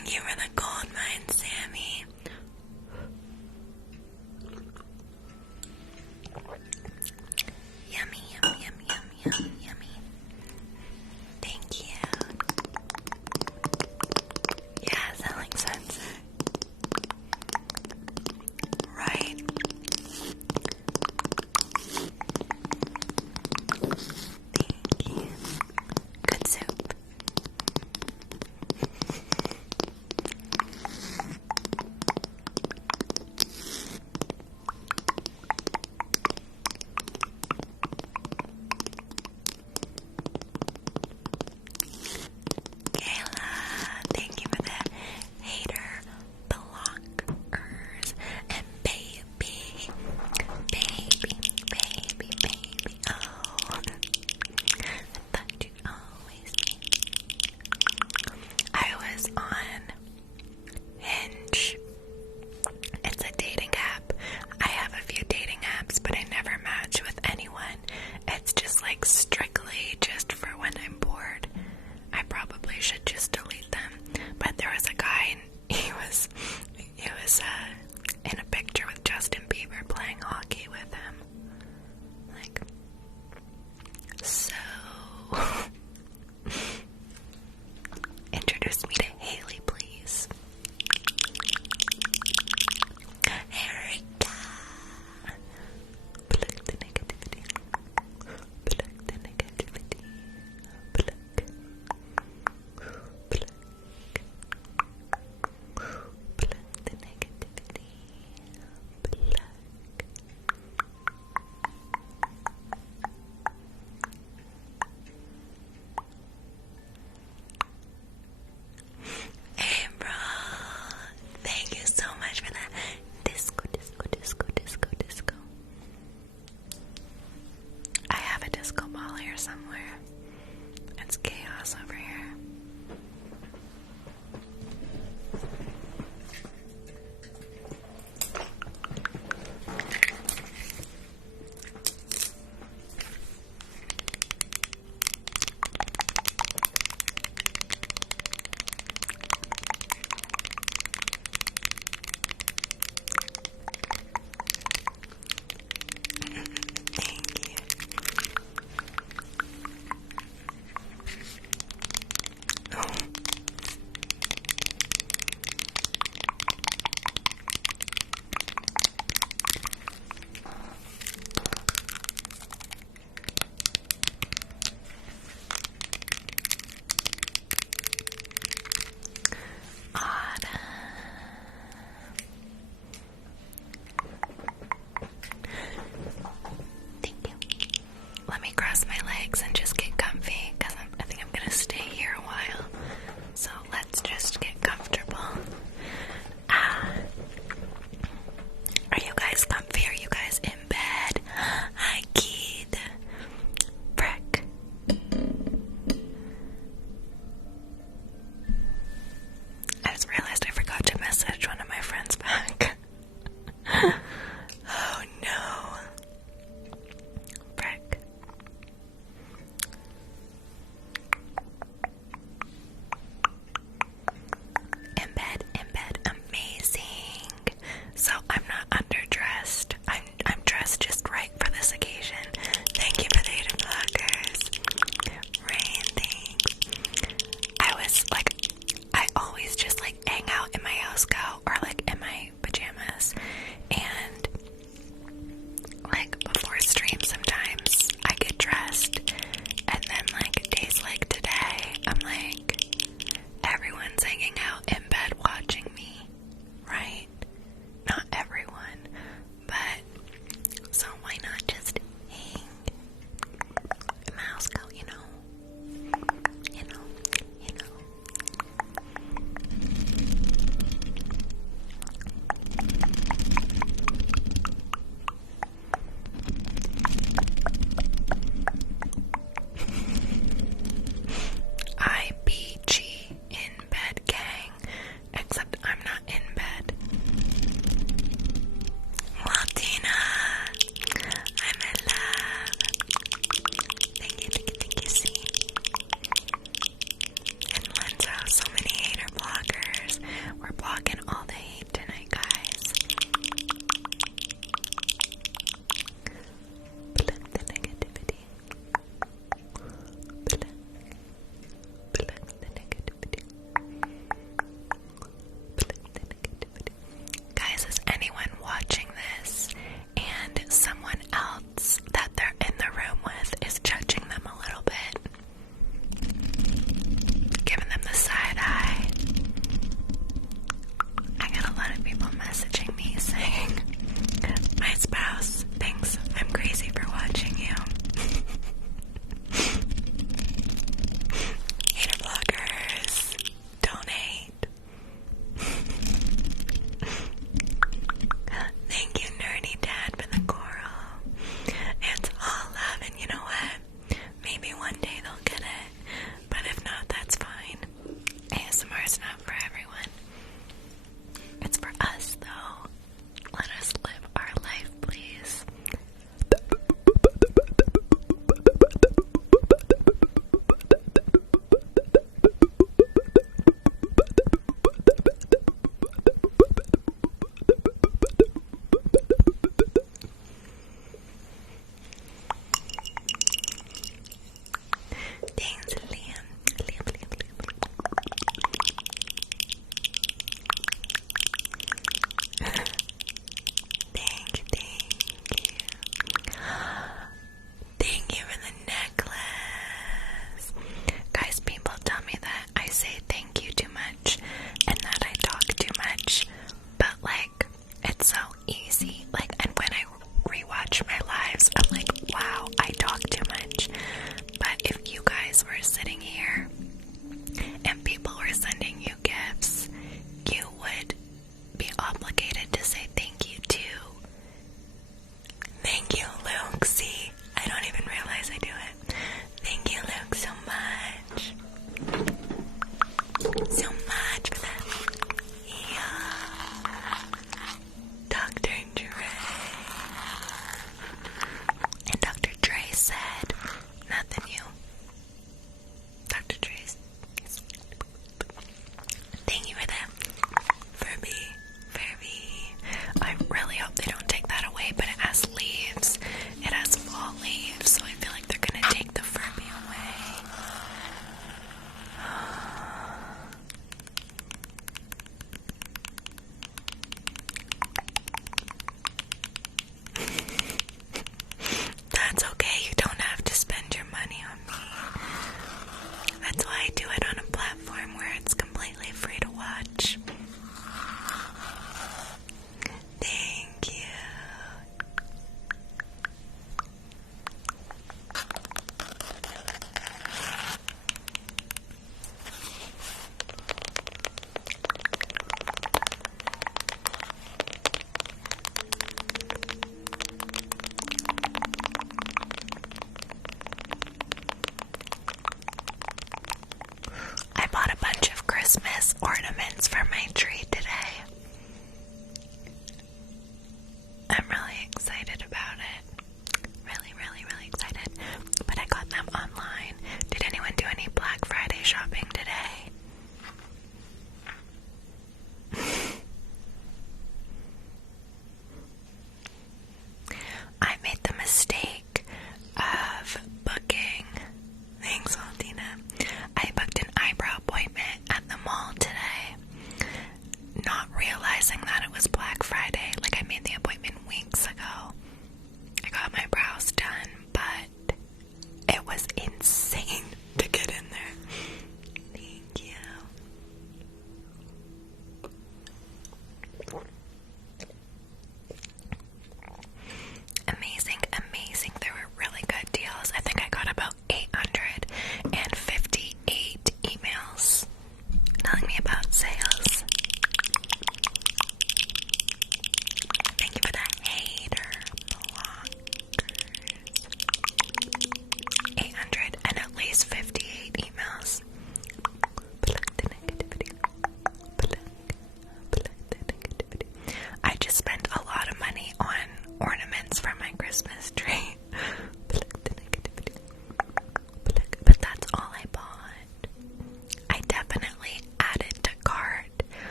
Thank you for the gold mine, Sammy. Yummy, yum, yum, yum, yum, yummy. Thank you. Yes, that makes sense. Right. Thank you. Good soup.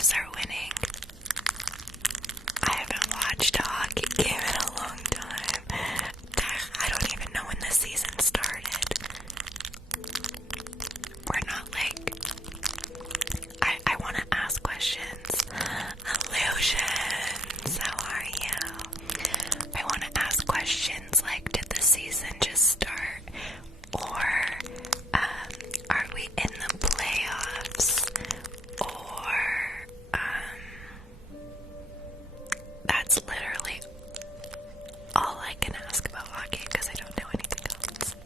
Leafs are winning. I haven't watched a hockey game in a long time. I don't even know when the season started. We're not like... I want to ask questions. Illusions, how are you? I want to ask questions like, did the season just start? Or are we in the playoffs? Or that's literally all I can ask about hockey because I don't know anything else.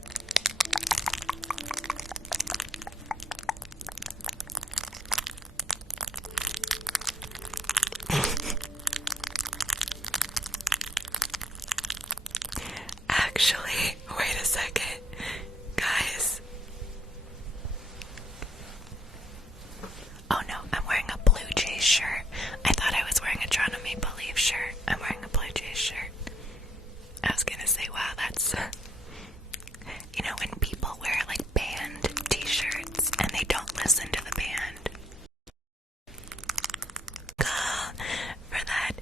Actually, wait a second, guys. Oh no, I'm wearing a Blue Jays shirt. I thought I was wearing a Toronto Maple Leaf shirt. I'm wearing a Blue Jays shirt. I was gonna say, wow, that's... You know, when people wear like band t-shirts and they don't listen to the band. For that.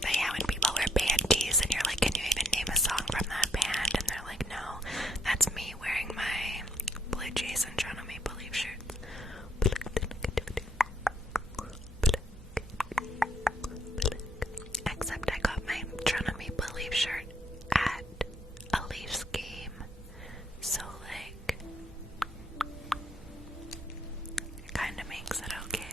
But yeah, when people wear band tees and you're like, can you even name a song from that band? And they're like, no, that's me wearing my Blue Jays and Toronto Maple Leaf shirts. Except I got my Toronto Maple Leaf shirt at a Leafs game. So like, it kind of makes it okay.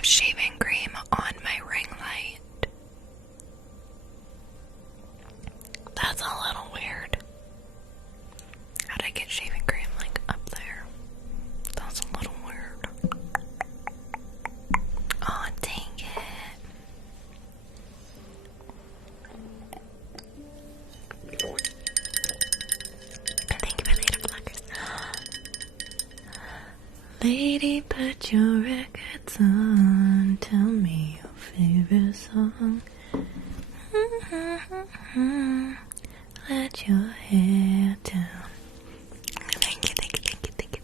I've shaven Put your records on. Tell me your favorite song. Let your hair down. Thank you, thank you, thank you, thank you.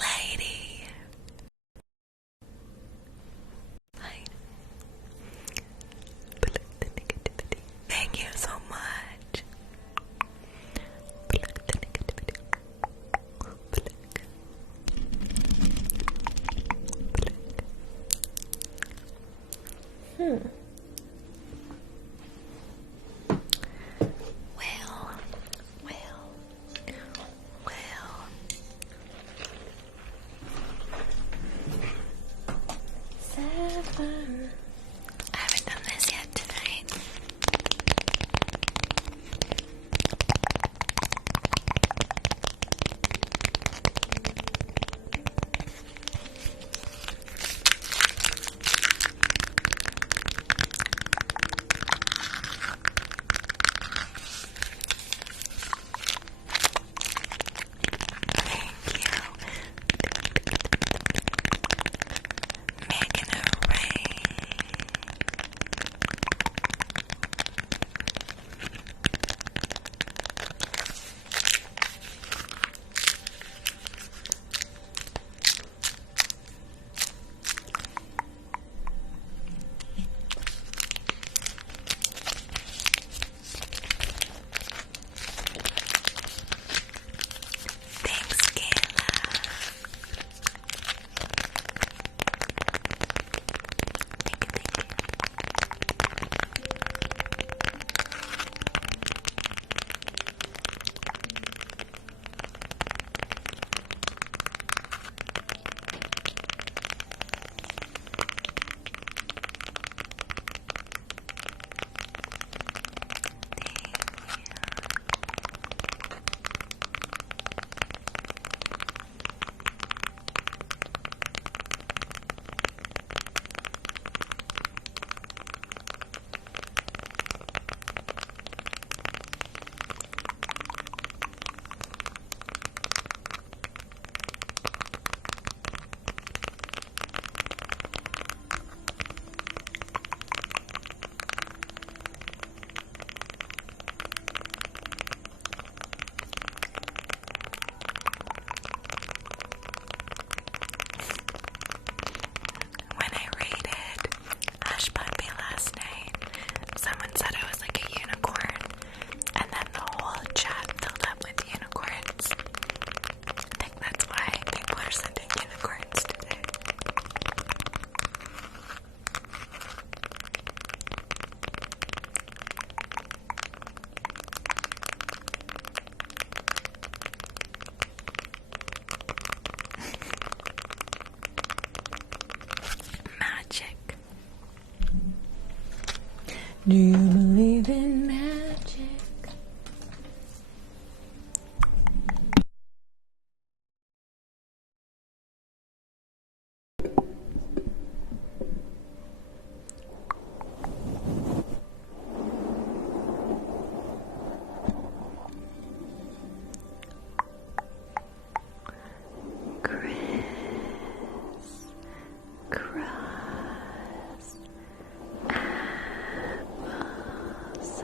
Lady. Thank you so much. Seven. I haven't done this yet tonight. Thank you. Making it rain. Thanks, Kayla. When I rated Hush Puppy last night, someone said I was like a unicorn, and then the whole chat filled up with unicorns. I think that's why people are sending unicorns today. Magic. Do you believe in magic? Cross apples.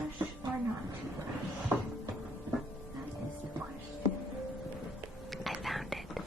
rush or not to rush? That is the question. I found it.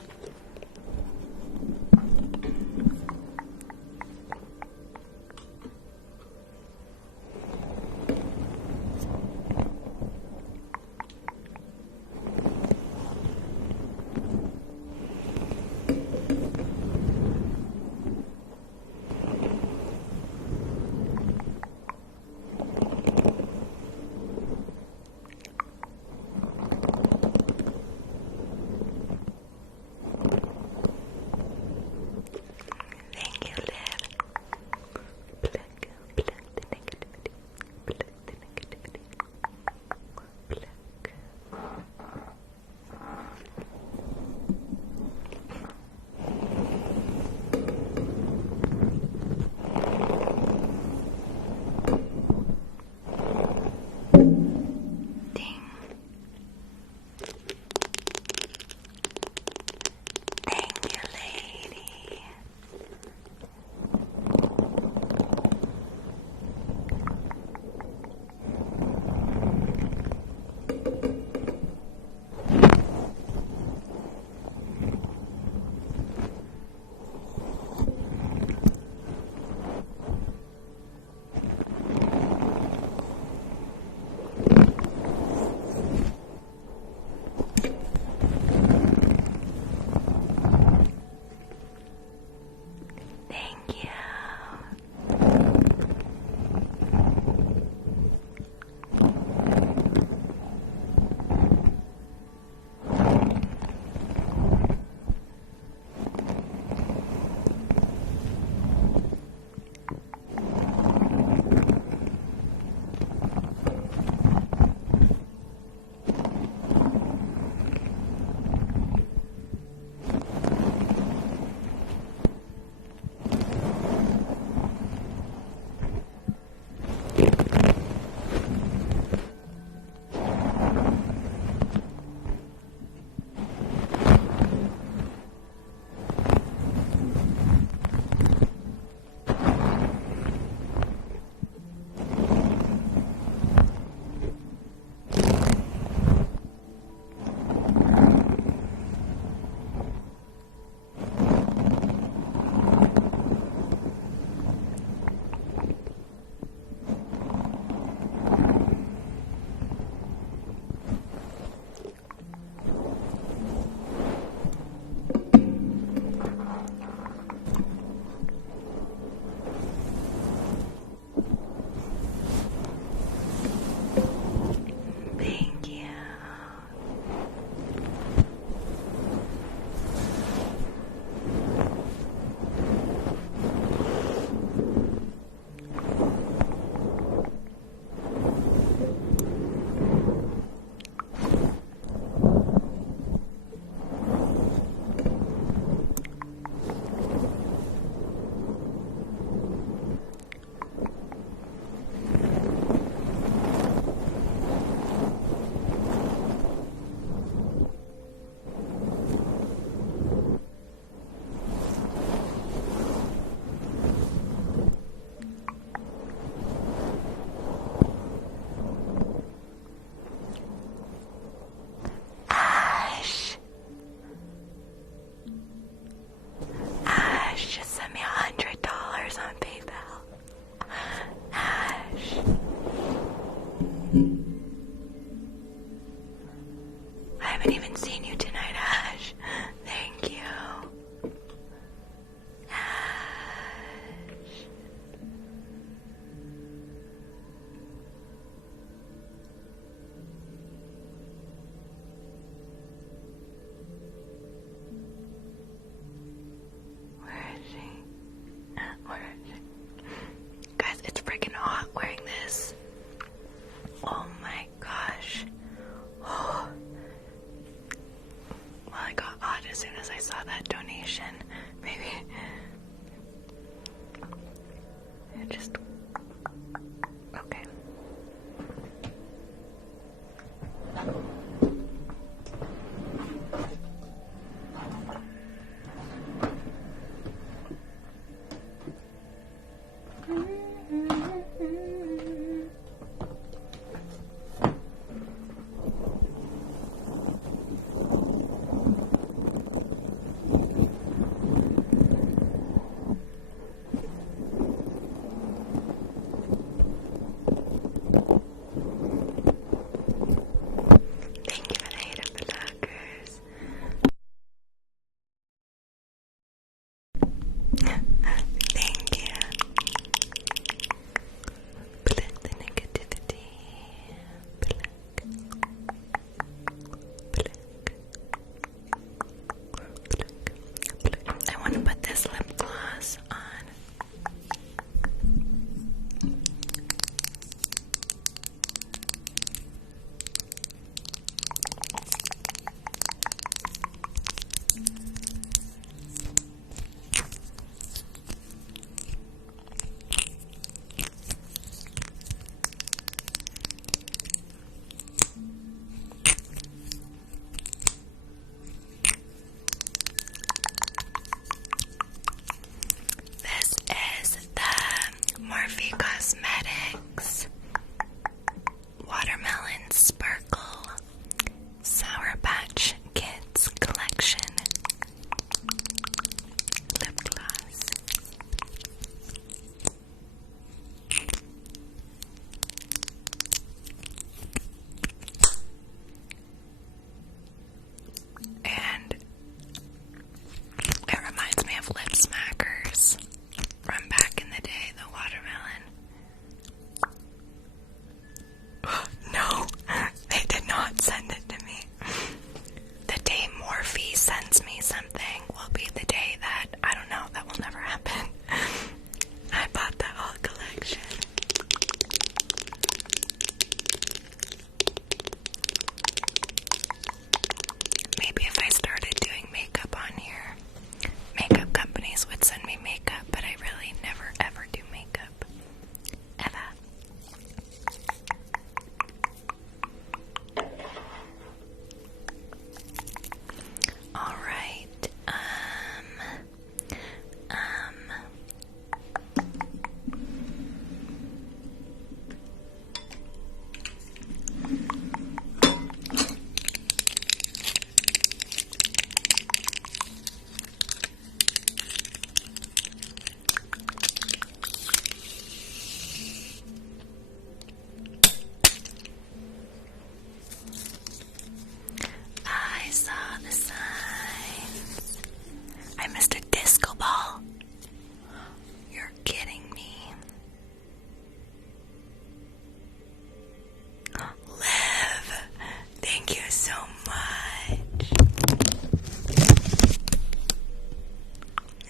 Thank you so much.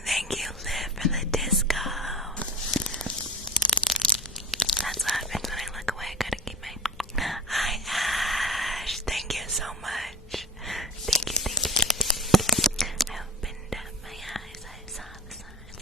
Thank you, Liv, for the disco. That's what happens when I look away. I gotta keep my... Hi, Ash. Thank you so much. Thank you, thank you, thank you. I opened up my eyes. I saw the signs.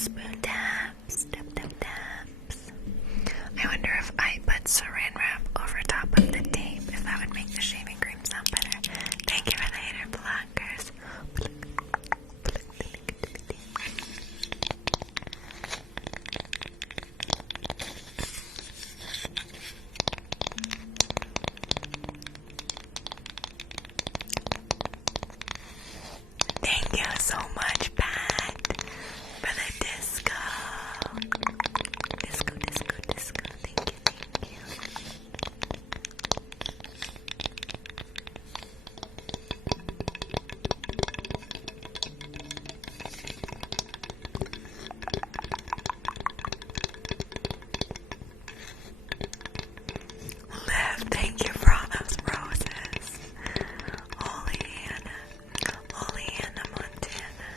Spoon taps, tap tap taps. I wonder if I put saran wrap over top of the tape, if that would make the shaving cream sound better. Thank you for the hater blockers. Thank you so much, Pat, for the disco. Disco, disco, disco. Thank you, thank you. Liv, thank you for all those roses. Holy Anna Montana.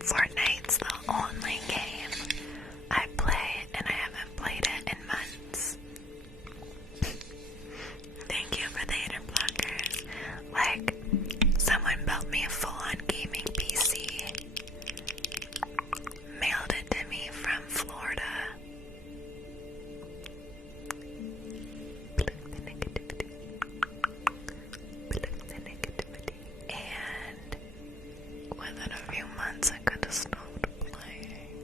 Fortnite's the only game I play, and I haven't played it in months. Thank you for the hater blockers. Like, someone built me a full-on gaming PC, mailed it to me from Florida. And within a few months I could have stopped playing.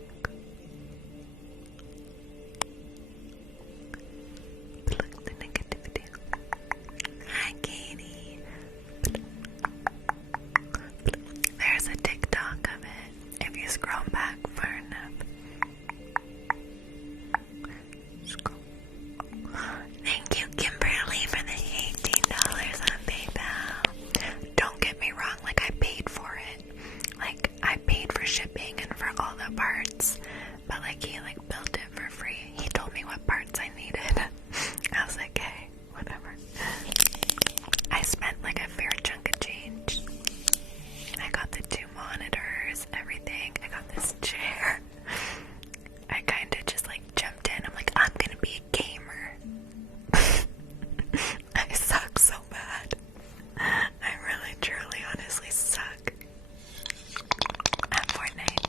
Pluck the negativity. Hi, Katie. There's a TikTok of it if you scroll back far enough. Scroll. Thank you, Kimberly, for the $18 on PayPal. Don't get me wrong, like, I paid for it. Like, I paid for shipping and for all the parts, but like, he like built it for free. He told me what parts I needed. I was like, hey, whatever. I spent like a fair chunk of change. I got the 2 monitors, everything. I got this chair. I kind of just like jumped in. I'm like, I'm gonna be a gamer. I suck so bad. I really, truly, honestly suck at Fortnite.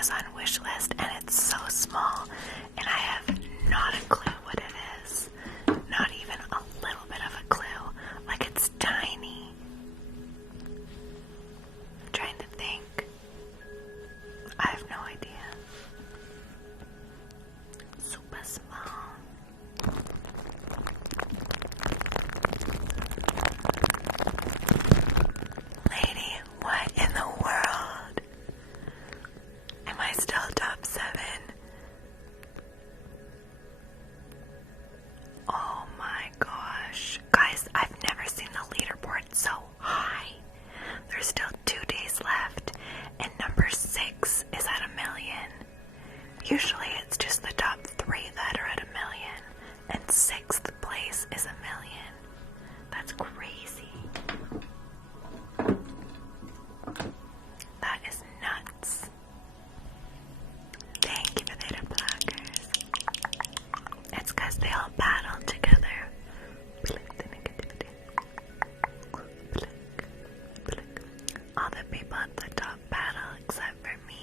Amazon wish list, and it's so small, and I have not a clue what it is. Not even a little bit of a clue. Like, it's tiny. I'm trying to think. I have no idea. Super small. Lady, what in the world? Am I still top 7? Oh my gosh. Guys, I've never seen the leaderboard so high. There's still 2 days left, and number 6 is at 1 million. Usually it's just the top 3 that are at 1 million, and 6th place is 1 million. That's crazy. That is nuts. Thank you for the blockers. It's because they all battle together. All the people at the top battle except for me.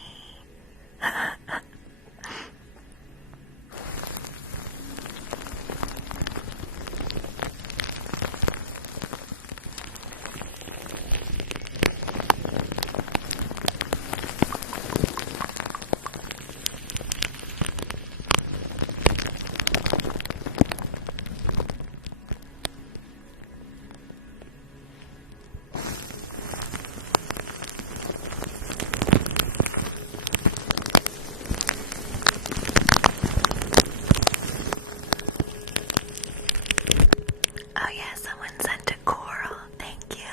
Oh yeah, someone sent a coral. Thank you.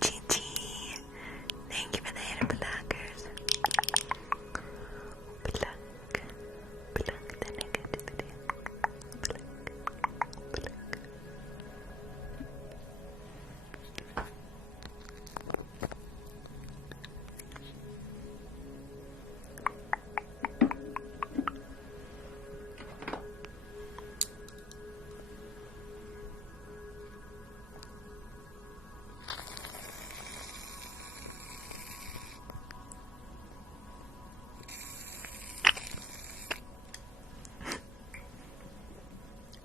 Gigi. Thank you for the hidden blockers. Pluck the negativity. Pluck.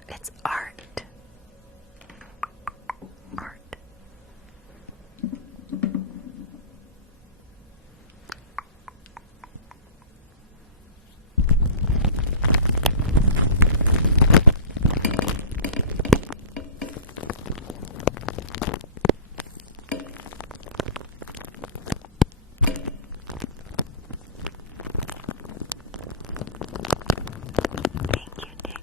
It's art. Art. Thank you, Dixie.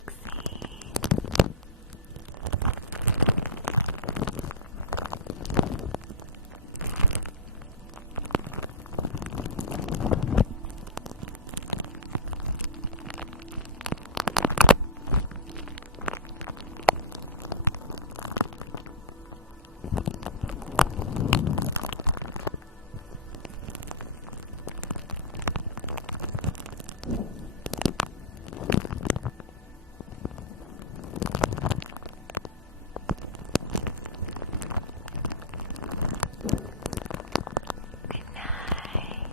Good night.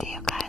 Do you guys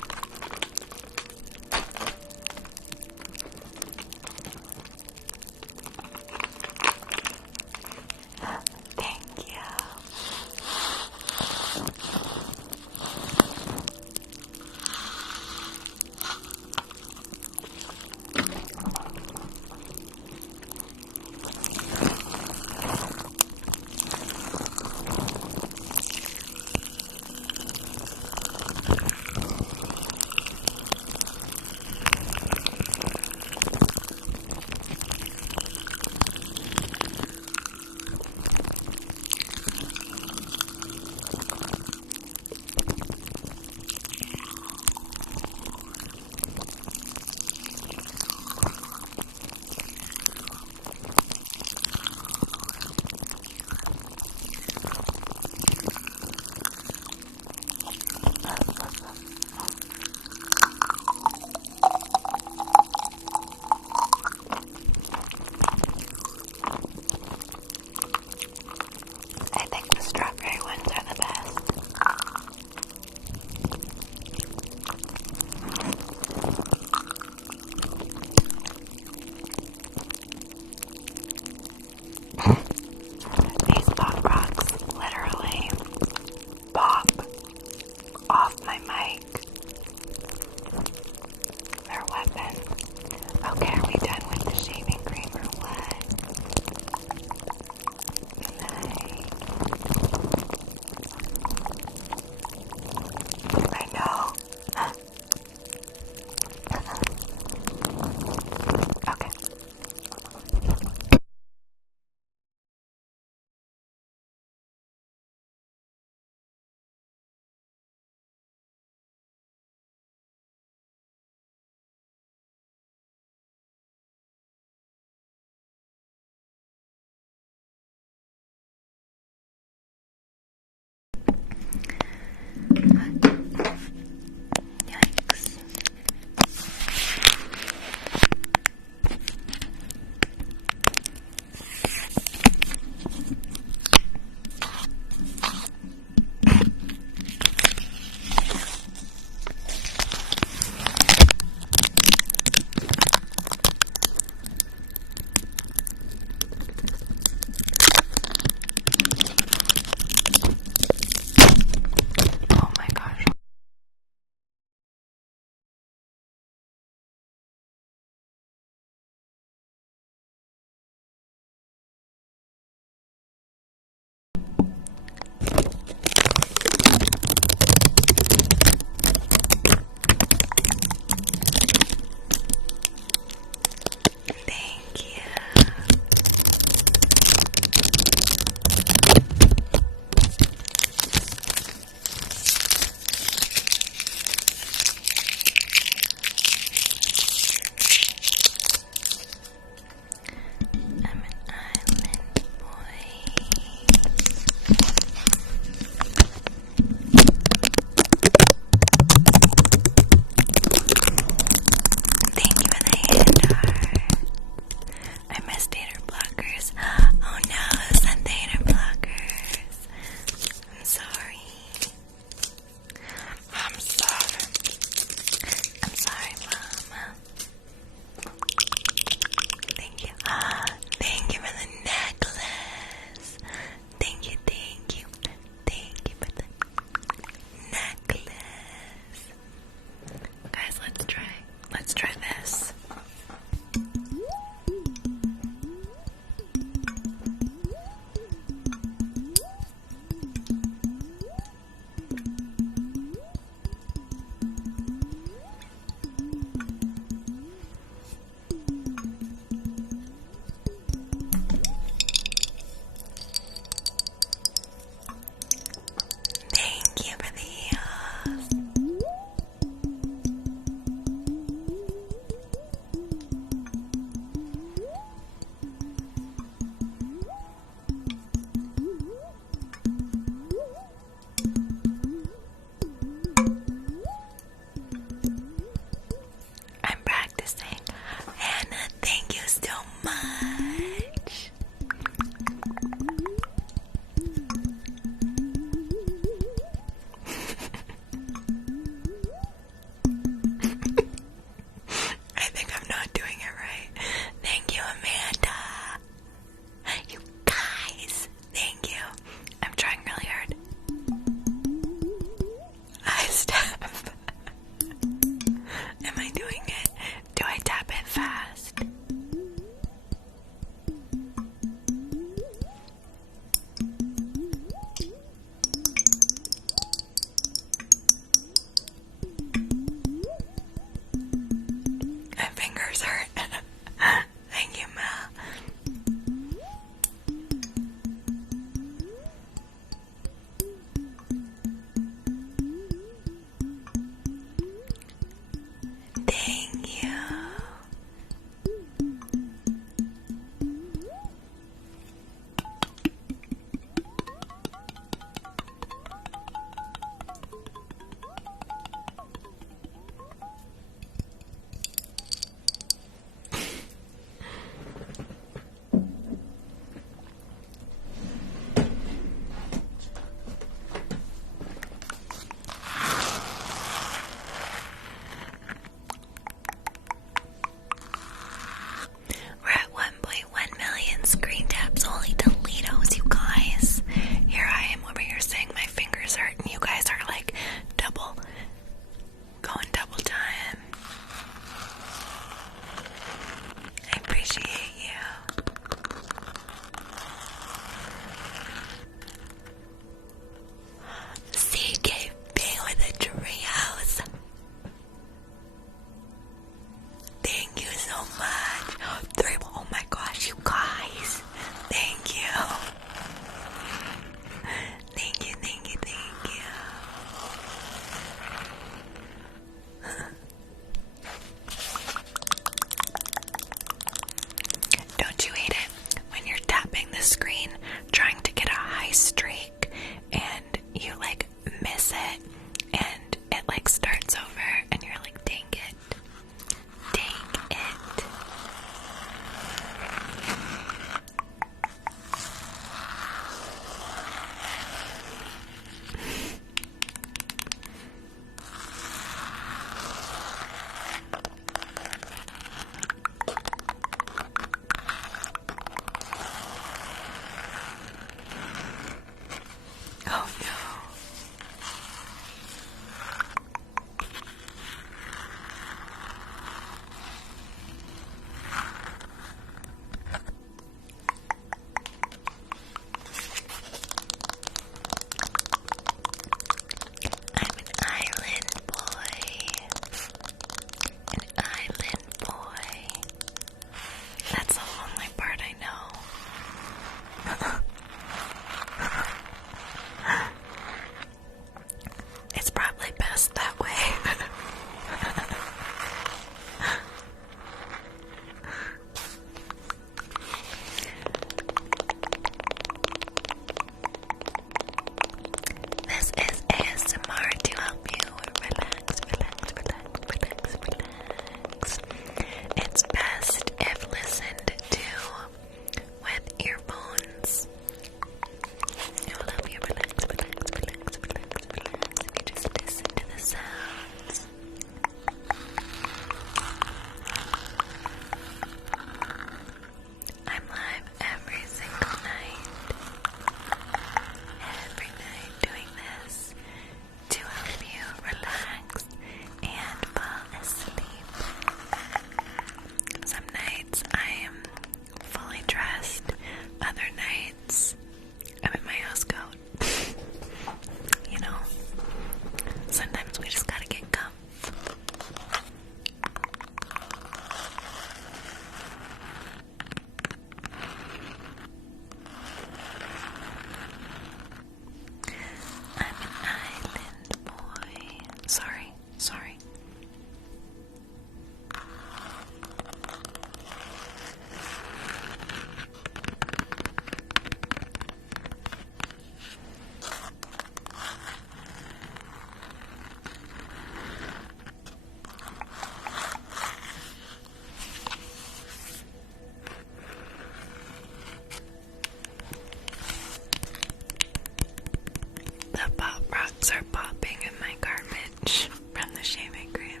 bugs are popping in my garbage from the shaving cream.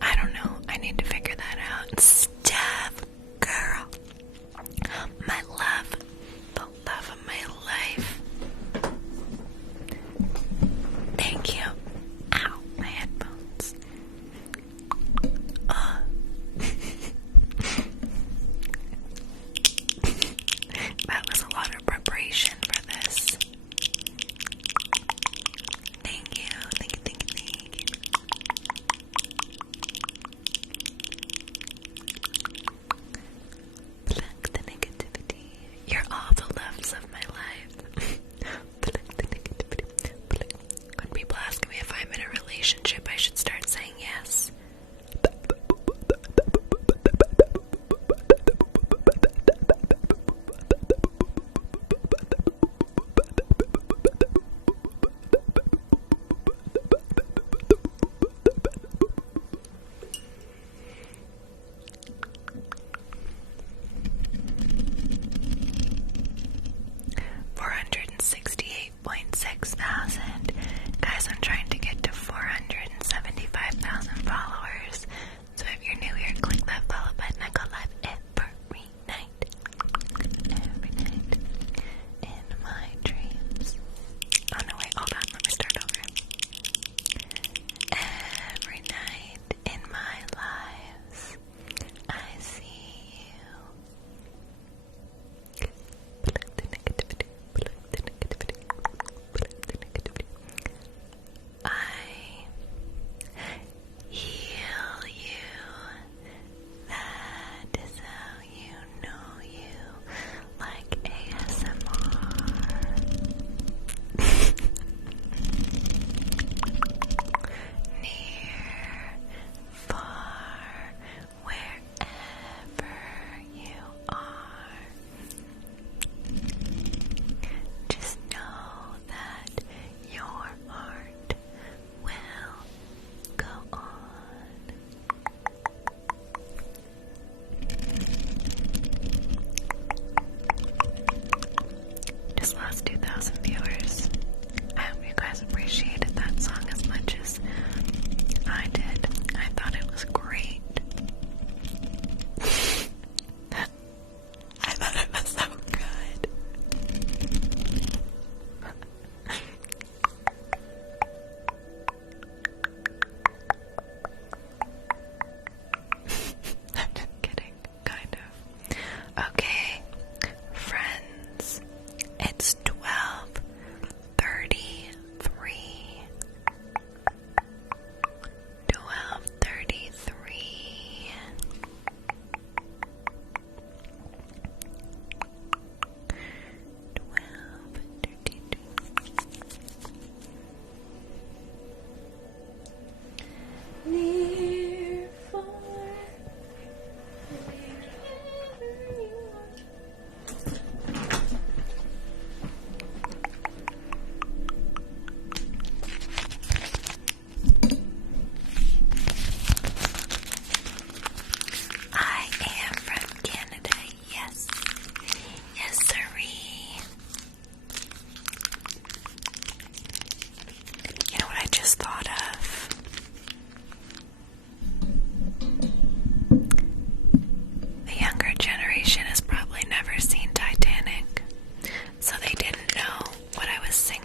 I don't know. I need to figure that out. Steph, girl. My love. The love of my life. Thank you. Ow, my headphones. That was a lot of preparation for this. Thank you, thank you, thank you, thank you. Pluck the negativity. You're all the loves of my life. Pluck the negativity. Pluck. When people ask me if I'm in a relationship, I should start saying yes. 468.6 thousand. Guys, I'm trying to get to 475,000 followers. So if you're new here, click that follow button. I go live every night. Every night. In my dreams. Oh no, wait, hold on. Let me start over. Every night in my lives, I see you. Pluck the negativity. Pluck the negativity. Pluck the negativity. I heal you. That is how you know you like ASMR. Near, far, wherever you are. Just know that your heart will go on. Just lost 2,000 viewers. I hope you guys appreciated that song as much as I did. I thought it was great. I thought it was so good. I'm just kidding, kind of. Okay, friends, it's 12:33. 12:33. 12:32. Near, far, wherever you are. I am from Canada, yes. Yes, sirree. You know what I just thought of? The younger generation has probably never seen Titanic, so they didn't know what I was singing.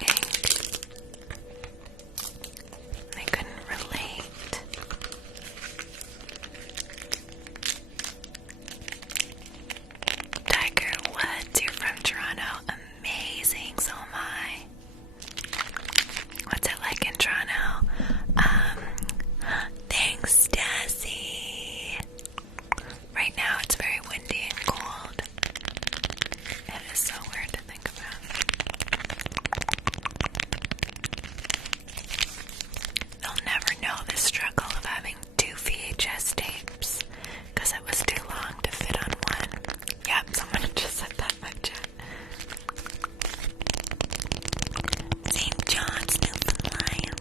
They couldn't relate. Tiger Woods, you're from Toronto. Amazing, so am I. What's it like in Toronto? Thanks, Stassi. Right now it's very windy and cold. It is so weird to think about. They'll never know the struggle of having 2 VHS tapes because it was too long to fit on one. Yep, someone just said that in my chat. St. John's, Newfoundland.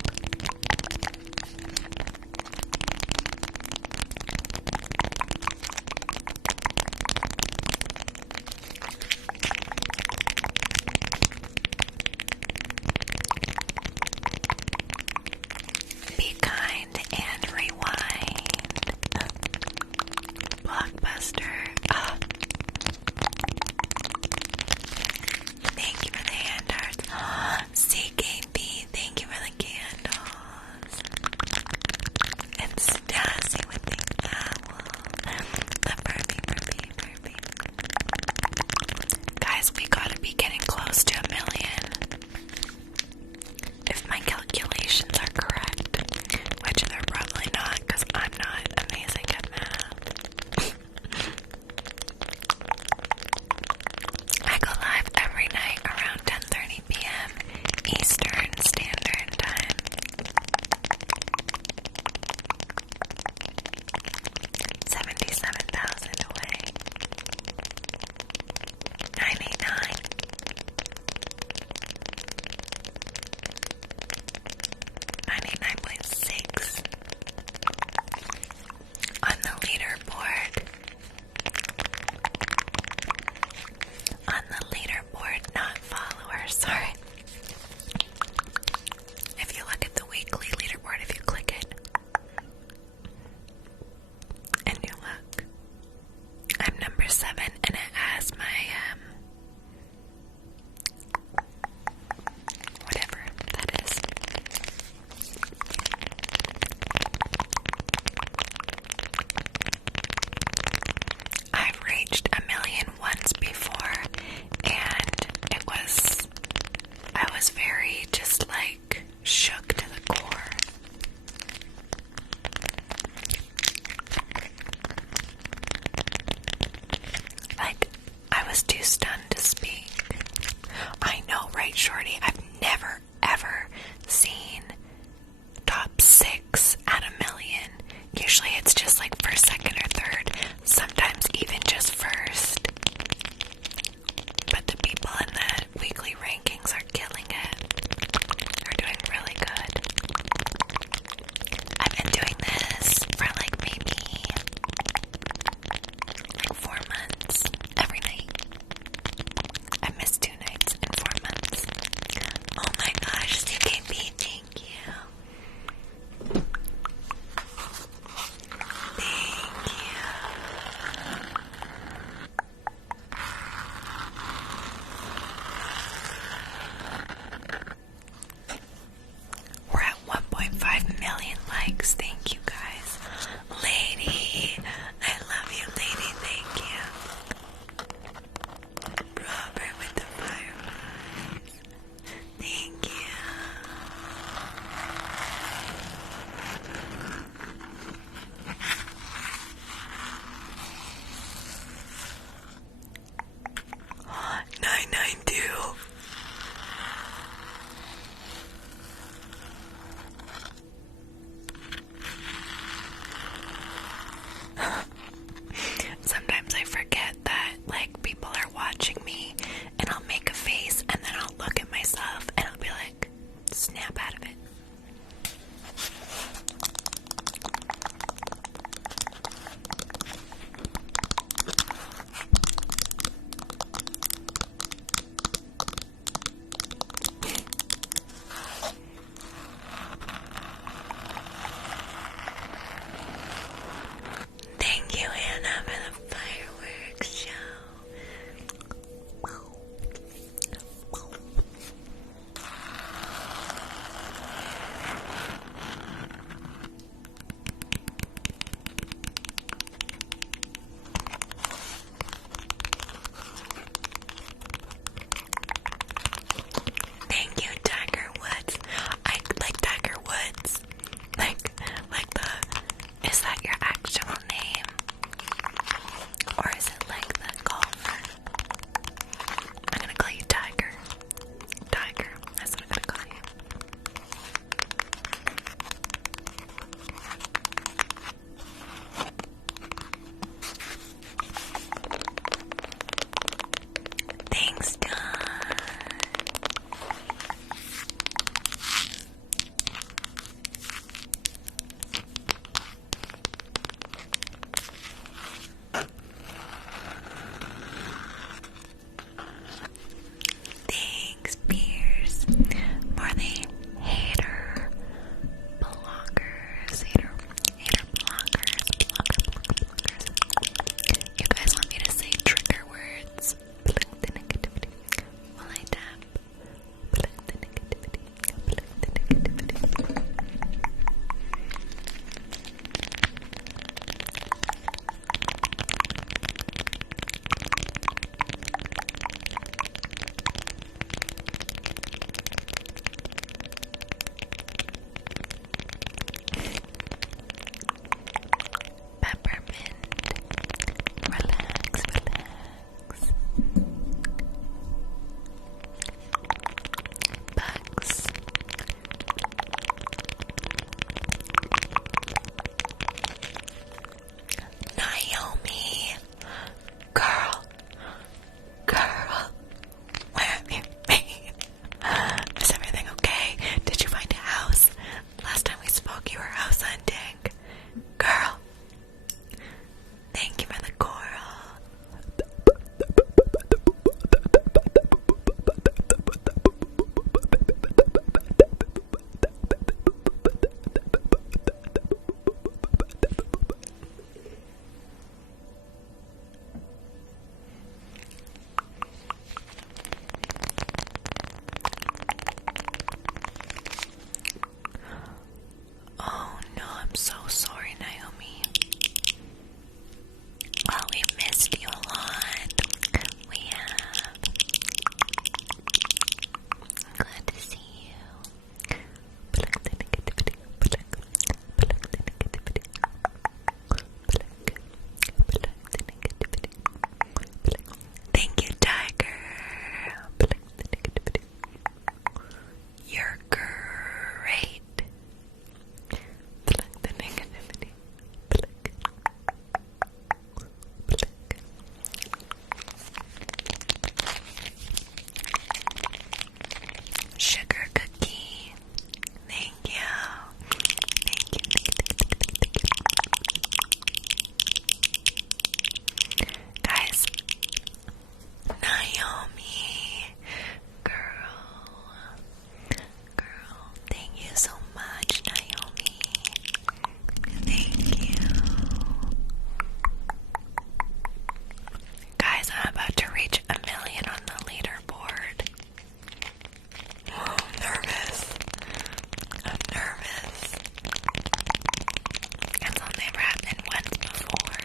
never happened once before.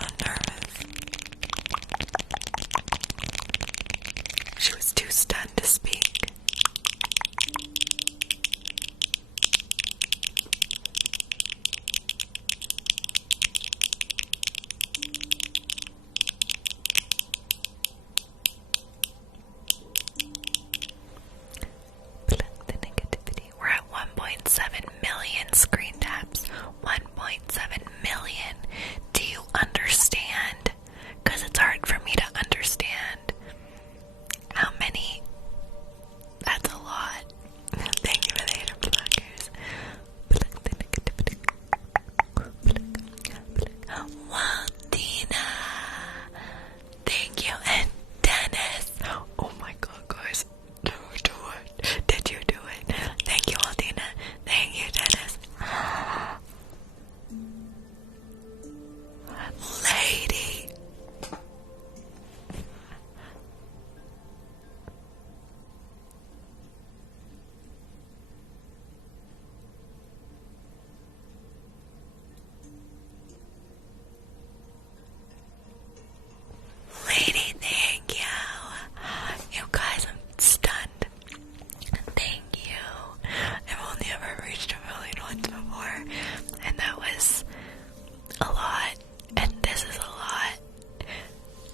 I'm nervous. She was too stunned to speak. The negativity. We're at 1.7 million screen taps. 1.7 million. Do you understand? Because it's hard for me to understand how many. That's a lot. Thank you for the hater blockers. Waldina. Thank you. And Dennis. Oh my god, guys. Did you do it? Did you do it? Thank you, Waldina. Thank you, Dennis. Lady. Lady, thank you. You guys, I'm stunned. Thank you. I've only ever reached a million once before, and that was a lot, and this is a lot.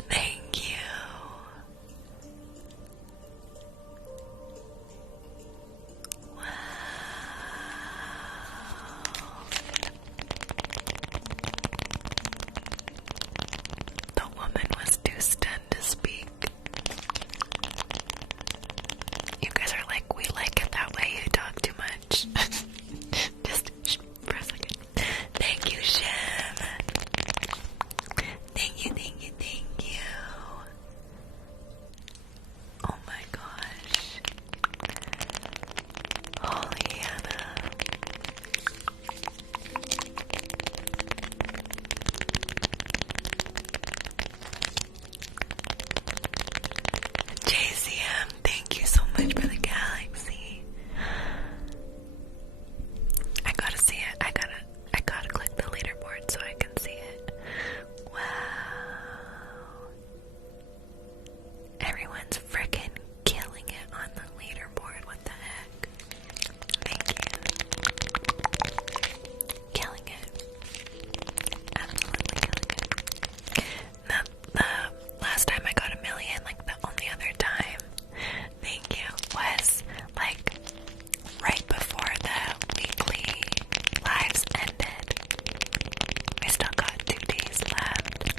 Thank you. Wow. The woman was too stunned to speak. You guys are like, we like it that way, you talk too much. Just for a second. Thank you, Shem. Thank you, thank you, thank you. Oh my gosh. Holy Anna. JCM, thank you so much for the galaxy. I gotta see it. I gotta click the leaderboard so I can see it. Wow. Everyone's frickin' killing it on the leaderboard. What the heck? Thank you. Killing it. Absolutely killing it. The last time I got a million, like the only other time, thank you, was like right before the weekly lives ended. I still got 2 days left.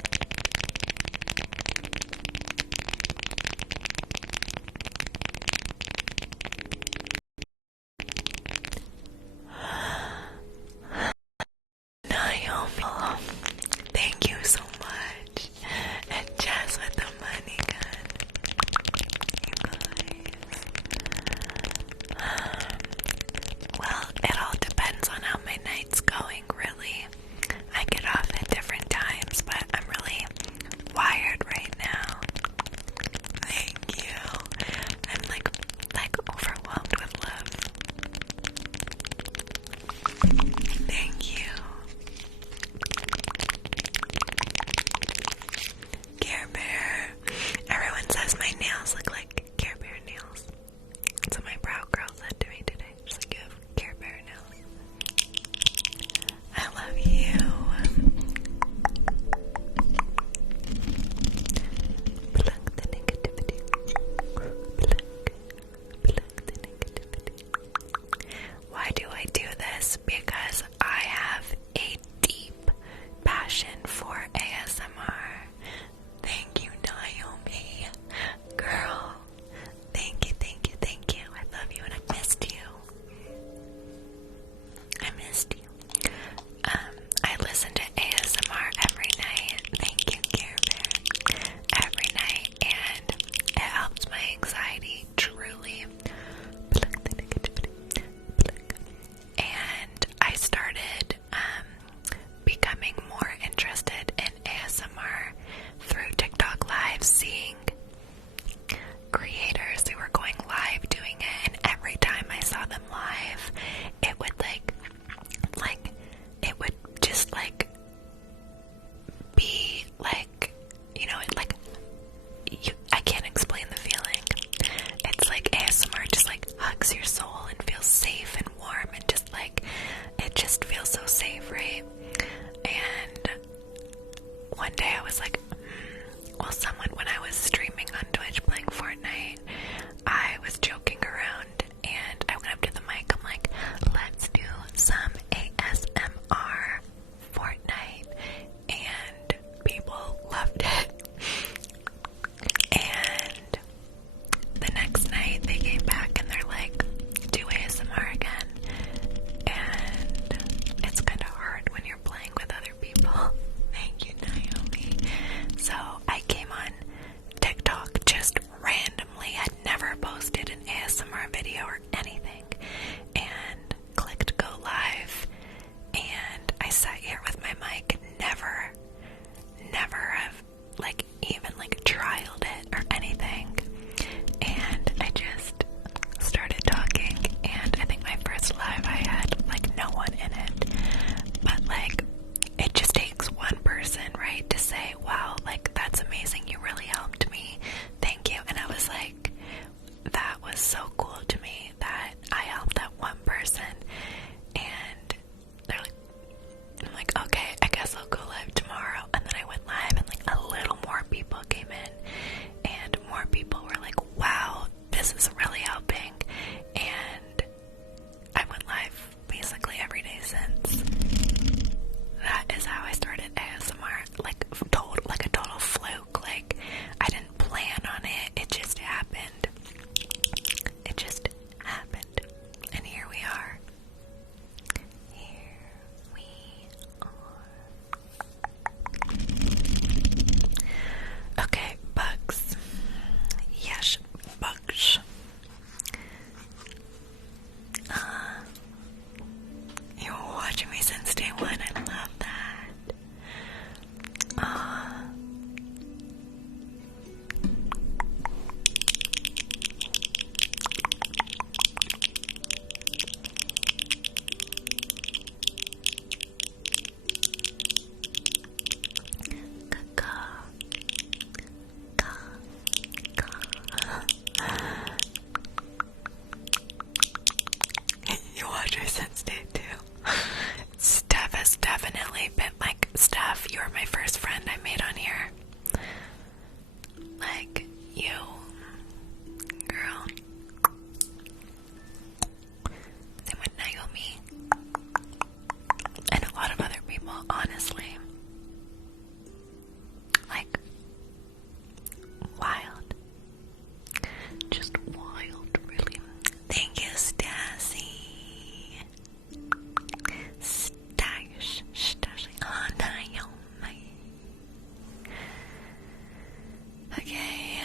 Naomi, thank you so much. And Jess with the money gun. You guys. Well, it all depends on how my night's going, really. I get off at different times, but I'm really wired right now. Thank you. I'm like overwhelmed with love. Thank you. guess I'll go live tomorrow. And then I went live and like a little more people came in and more people were like, wow, this is really helping. And I went live basically every day since. That is how I started ASMR, like a total fluke. Like I didn't plan on it, it just happened. It just happened. And here we are. Here we are. Okay, bugs. Yes, bugs. You were watching me since day one. I love that. You watch me since day two. Steph has definitely been like, Steph, you were my first friend I made on here. Like, you, girl. Same with Naomi. And a lot of other people, honestly. Like, wild. Just wild, really. Thank you, Stassi. Stassi. Oh, Naomi. Okay.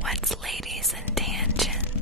What's ladies and tangents?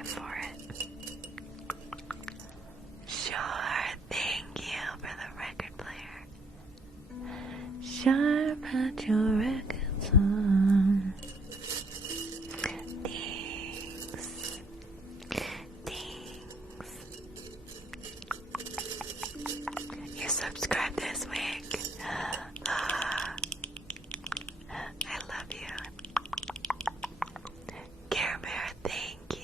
you for it. Sure, thank you for the record player. Sure, put your records on. Thanks. Thanks. You subscribed this week. I love you. Care Bear, thank you.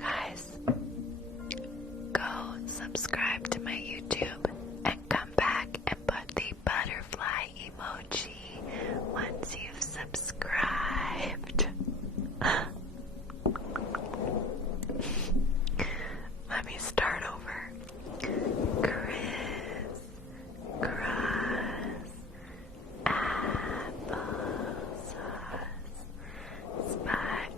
Guys, go subscribe to my YouTube and come back and put the butterfly emoji once you've subscribed. Let me start over. Chris Cross Applesauce Spot.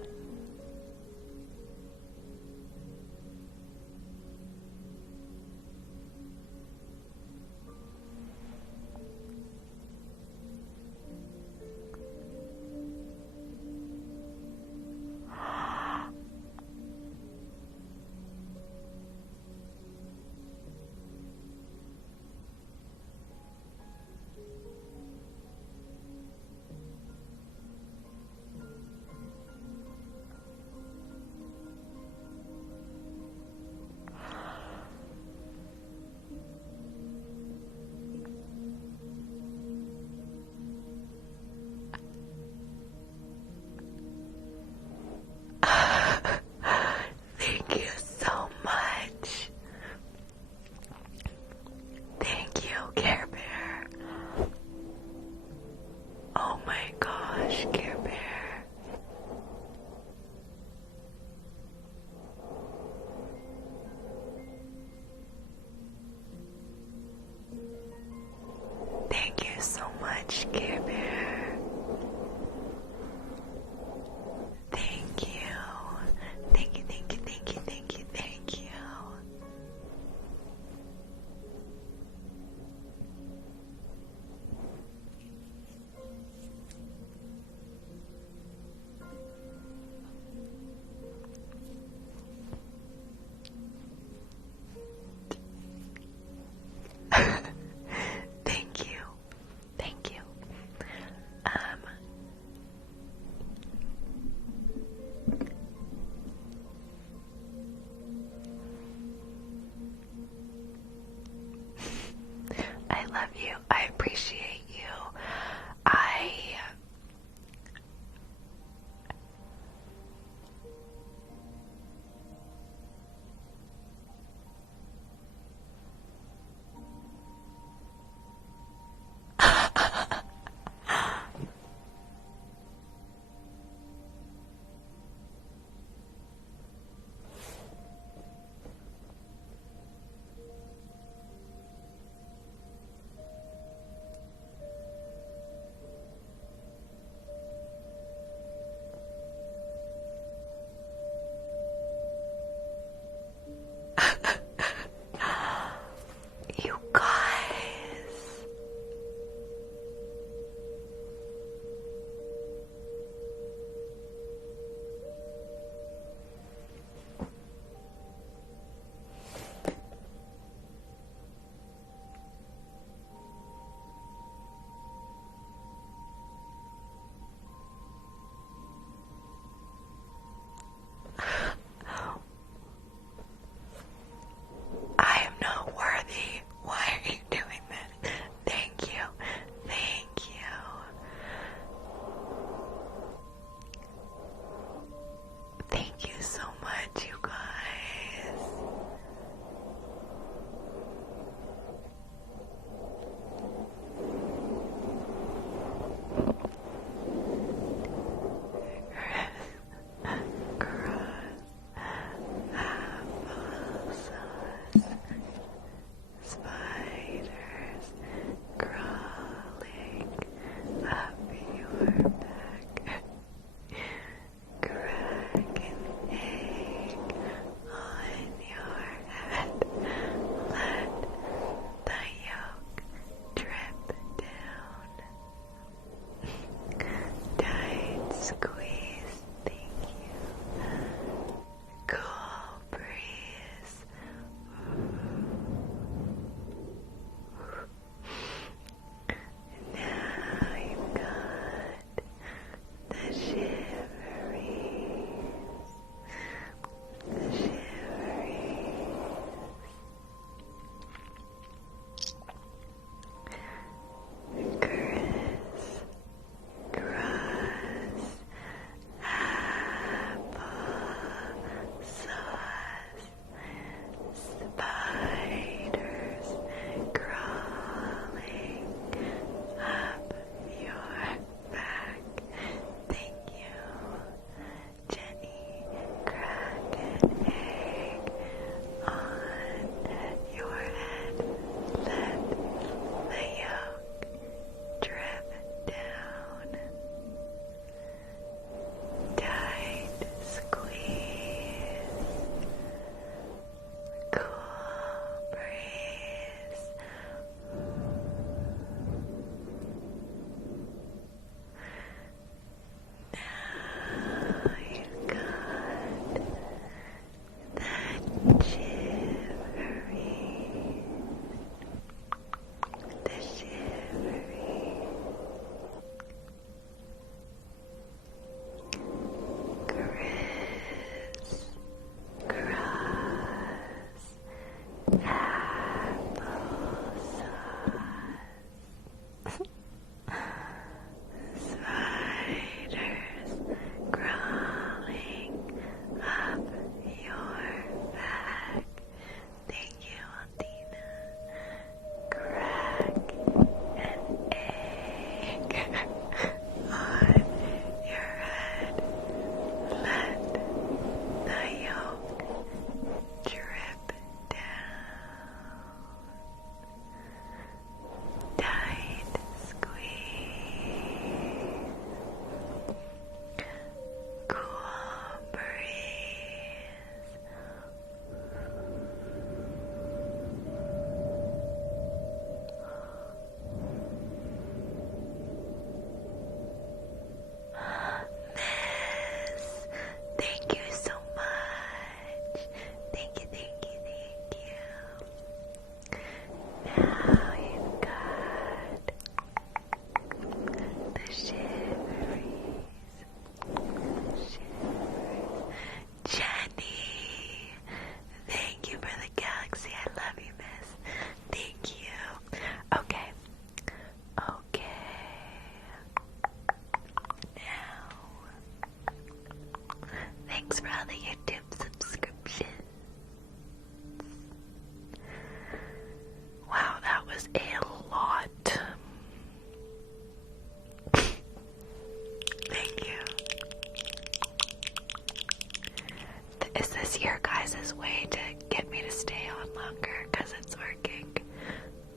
stay on longer because it's working.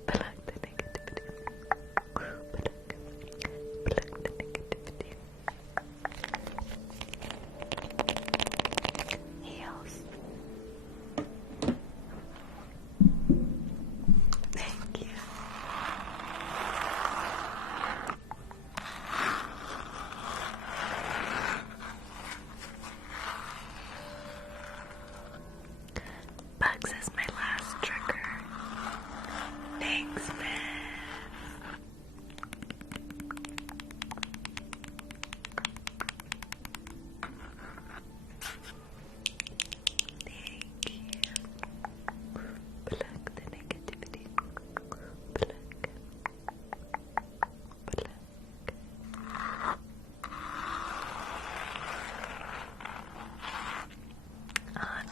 Pluck the negativity. Pluck the negativity. Heels. Thank you. Bugs is my last trigger. Thanks, man. Thank you. Pluck the negativity. Pluck. Pluck.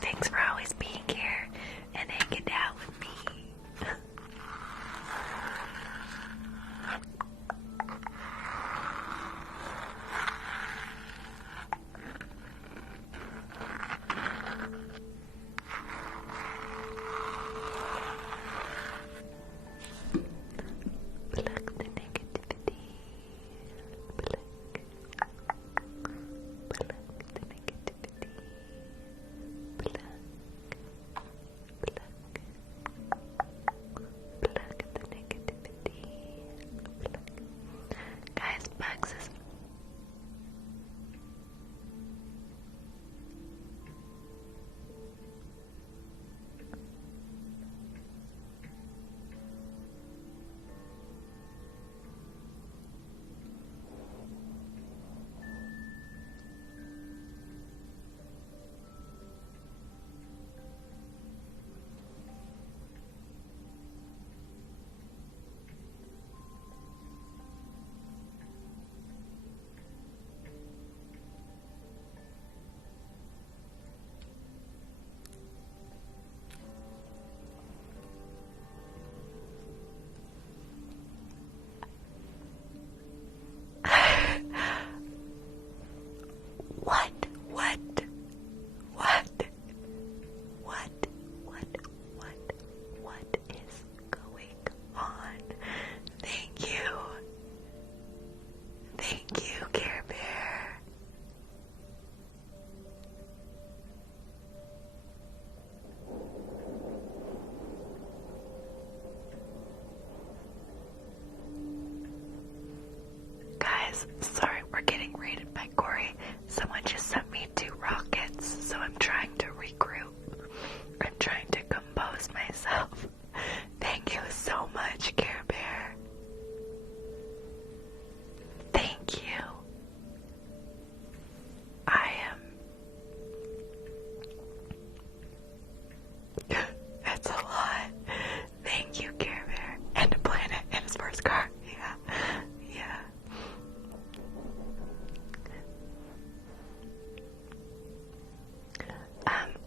Thanks for always being here and hanging out with me. Pluck the negativity. Pluck. Pluck the negativity. Pluck. Pluck. Pluck the negativity. Pluck. Guys, Bugs is What is going on? Thank you. Thank you, Care Bear. Guys, sorry, we're getting raided by Corey. Someone just sent me 2 rockets, so I'm trying to regroup. I'm trying to compose myself. Thank you so much, Care Bear. Thank you. I am... It's a lot. Thank you, Care Bear. And a planet and a sports car. Yeah. Yeah.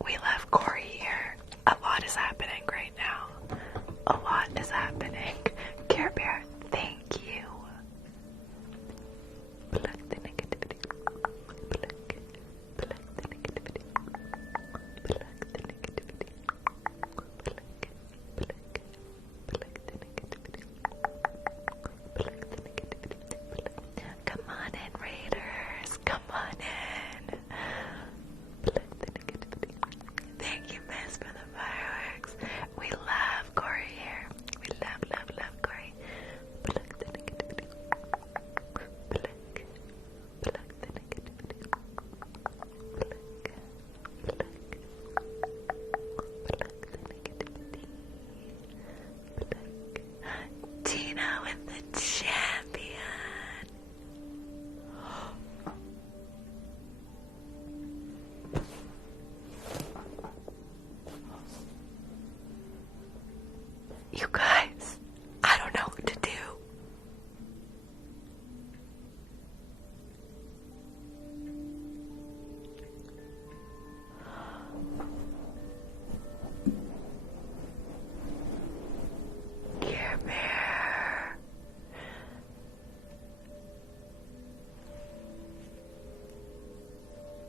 We love Corey here. A lot is happening right now. A lot is happening. Care Bear, thank you. Pluck the negativity. Pluck. Pluck the negativity. Pluck the negativity. Pluck. Pluck. Pluck the negativity. Pluck the negativity. Pluck. Come on in, Raiders. Come on in. Pluck the negativity. Thank you, Miss, for the fireworks. We love Corey here. We love, love, love Corey. Pluck the negativity. Pluck. Pluck the negativity. Pluck. Pluck. Pluck the negativity. Pluck. Tina with the champion. You guys, I don't know what to do. Care Bear.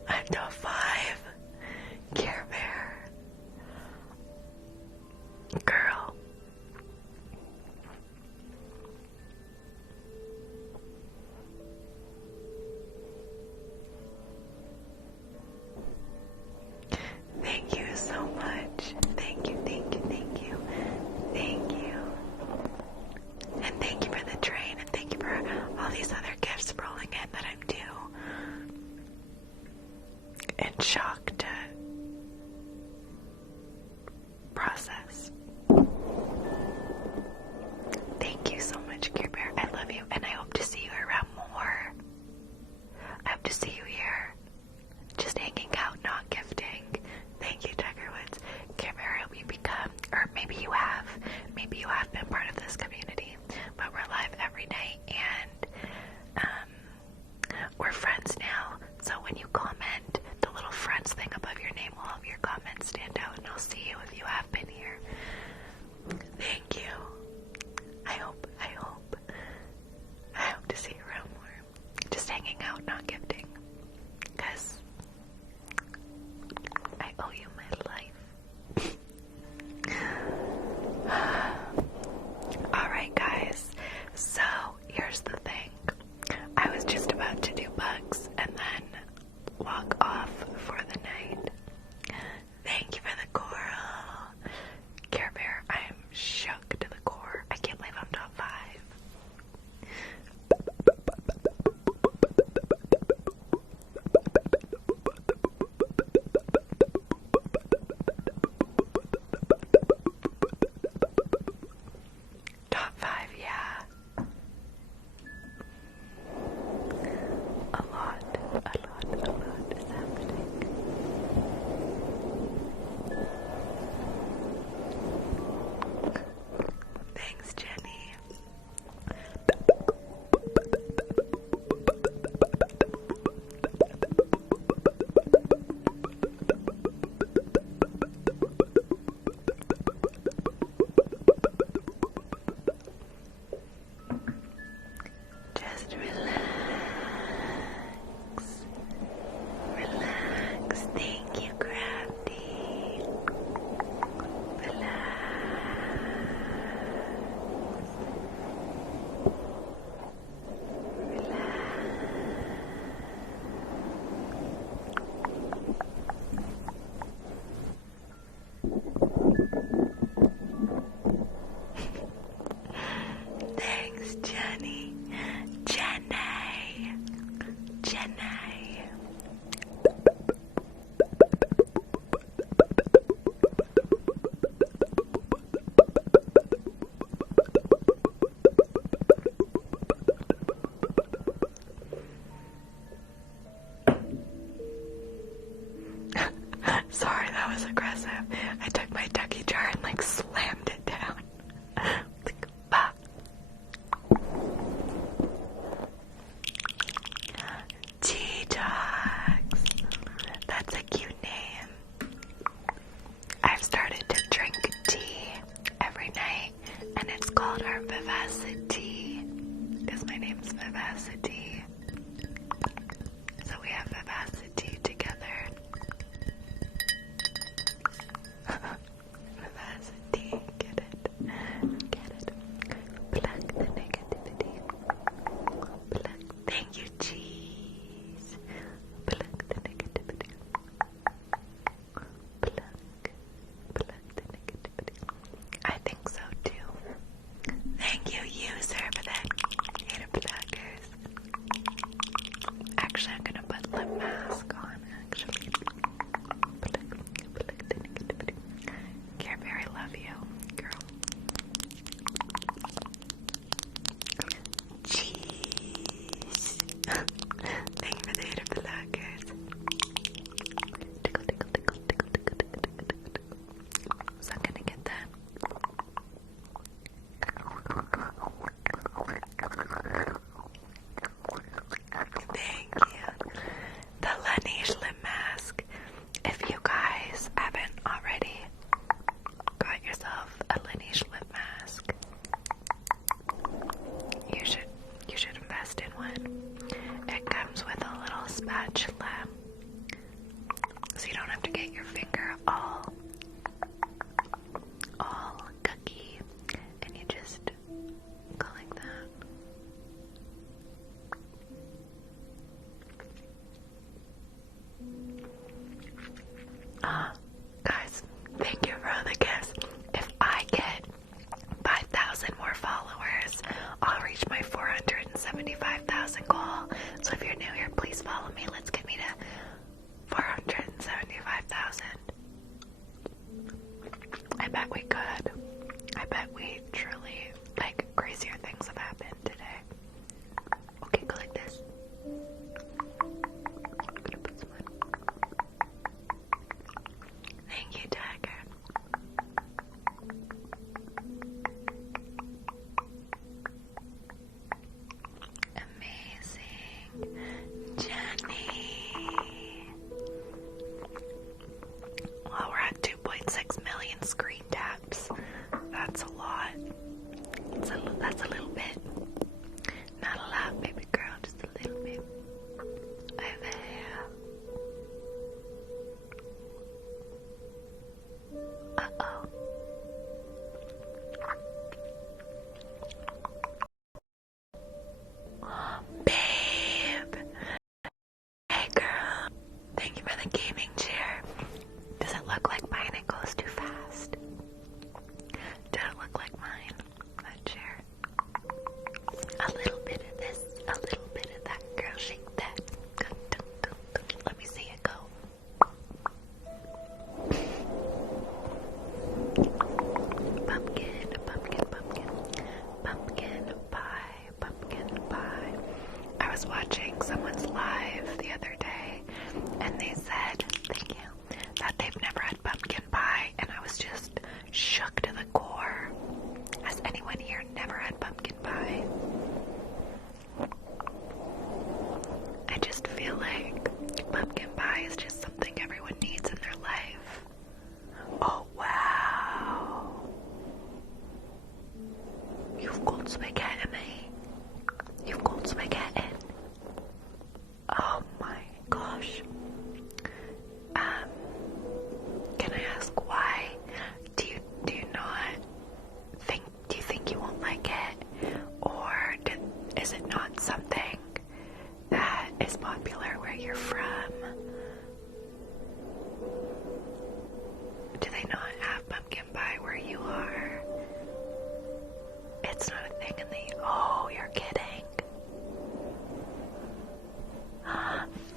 I'm top 5. Care Bear. process. Thank you so much, Care Bear. I love you, and I hope to see you around more. I hope to see you here, just hanging out, not gifting. Thank you, Tiger Woods. Care Bear, I hope you become, or maybe you have been part of this community, but we're live every night, and we're friends now. So when you comment, the little friends thing above your name will help your comments stand out, and I'll see you if you have been here. Thank you. I hope to see you around more. Just hanging out, not gifting. Because I owe you my life. Alright guys, so here's the thing. I was just about to do bugs and then walk off for the night. Thank you for the coral. Care Bear, I am shook to the core. I can't believe I'm top 5. Top 5, yeah. A lot is happening. Thanks, Jenny. Just relax. Thank you, Crafty. Relax. Thanks, Jenny. Jenny. Sorry, that was aggressive. I took my ducky jar and like slammed it down. Like, bah. Detox. That's a cute name. I've started to drink tea every night, and it's called our Vivacity, because my name's Vivacity. So we have Vivacity together. Vivacity, get it? Pluck the negativity. Pluck. Thank you, cheese. Pluck the negativity. Pluck the negativity. I think so too. Thank you, user, for that. Hater pluckers. they not have pumpkin pie where you are? It's not a thing in the... Oh, you're kidding.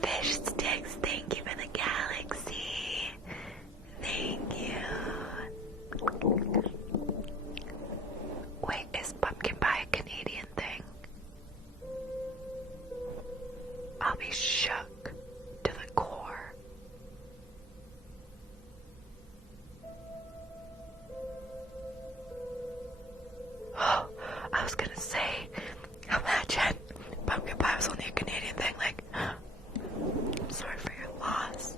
Fish sticks, thank you for the galaxy. Thank you. Wait, is pumpkin pie a Canadian thing? I'll be shook to the core. I was gonna say, imagine pumpkin pie was only a Canadian thing. Like, I'm sorry for your loss.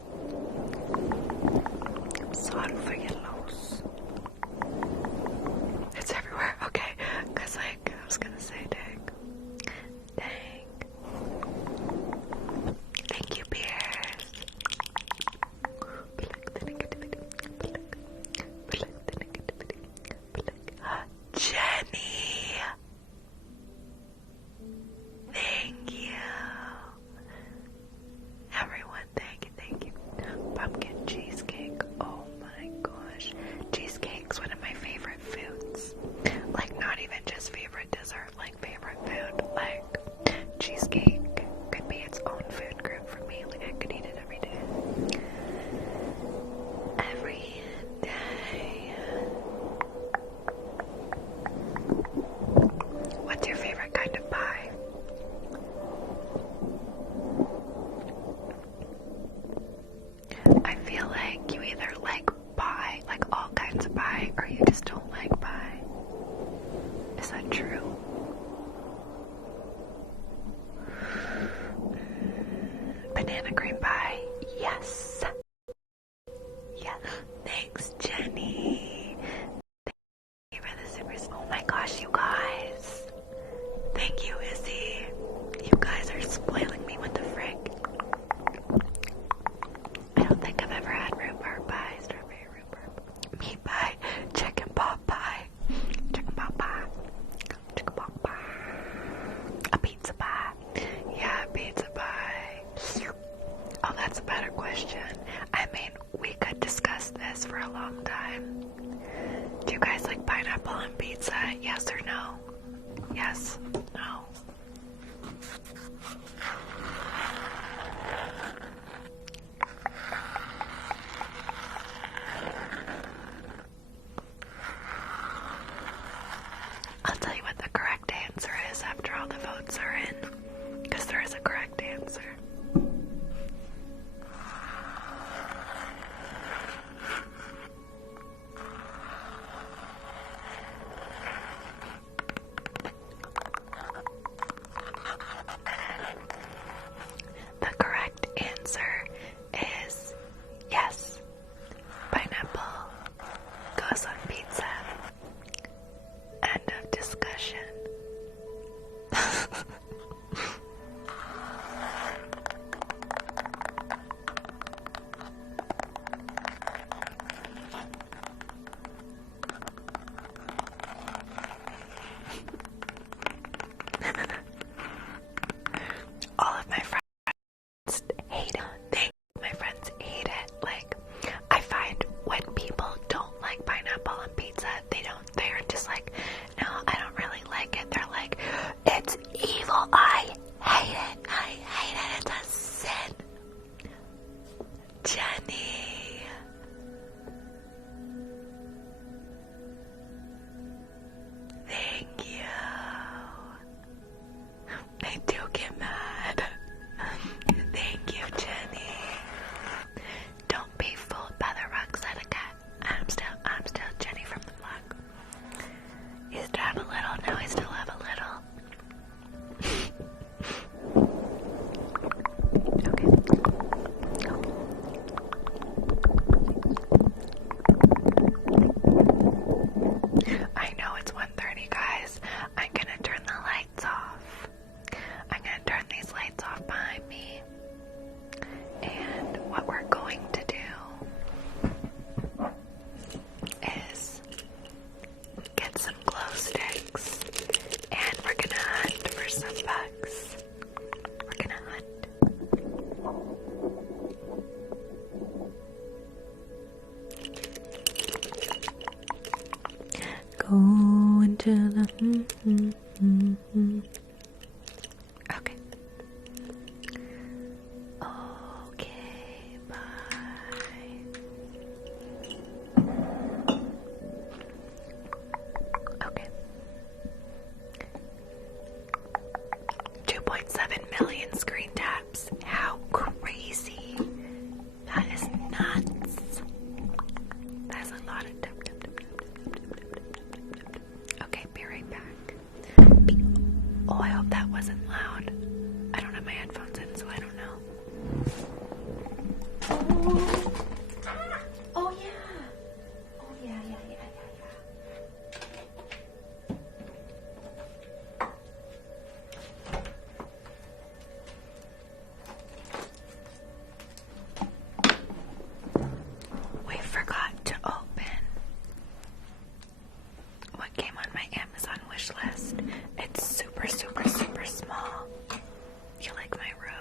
I'm sorry for your loss. It's everywhere. Okay, cause like I was gonna say, dang. Thank you, Pierce. Jenny. Thank you. Everyone, thank you. Pumpkin cheesecake. Oh my gosh. Cheesecake's one of my favorite foods. Like, not even just favorite dessert, like favorite food. Like, cheesecake could be its own food group for me. Like, I could eat it every day. Every day. What's your favorite kind of pie? I feel like you either like pie, like all kinds of pie, or you just don't like pie. Is that true? Banana cream pie, yes. Yeah, thanks, Jenny. Thank you for the supers. Oh my gosh, you guys. Thank you, Izzy. You guys are spoiling me with the frick. I don't think I've ever had rhubarb pie, strawberry rhubarb. Meat pie, chicken pot pie, chicken pot pie, chicken pot pie. A pizza pie. Yeah, pizza pie. Oh, that's a better question. I mean, we could discuss this for a long time. Do you guys like pineapple on pizza? Yes or no? Yes. No. I'll tell you what the correct answer is after all the votes are in, because there is a correct answer. The correct answer is yes. Pineapple goes on pizza. End of discussion. All of my friends hate it. My friends hate it. Like, I find when people to the Okay. Okay, bye. Okay. 2.7 million screen taps. How crazy. That is nuts. That's a lot of tap, tap, tap, tap, tap, tap, tap, tap. Okay, be right back. Oh, I hope that wasn't loud. I don't have my headphones in, so I don't know. Oh yeah. Oh yeah. We forgot to open what came on my Amazon wish list. It's super, super, super small. You like my room?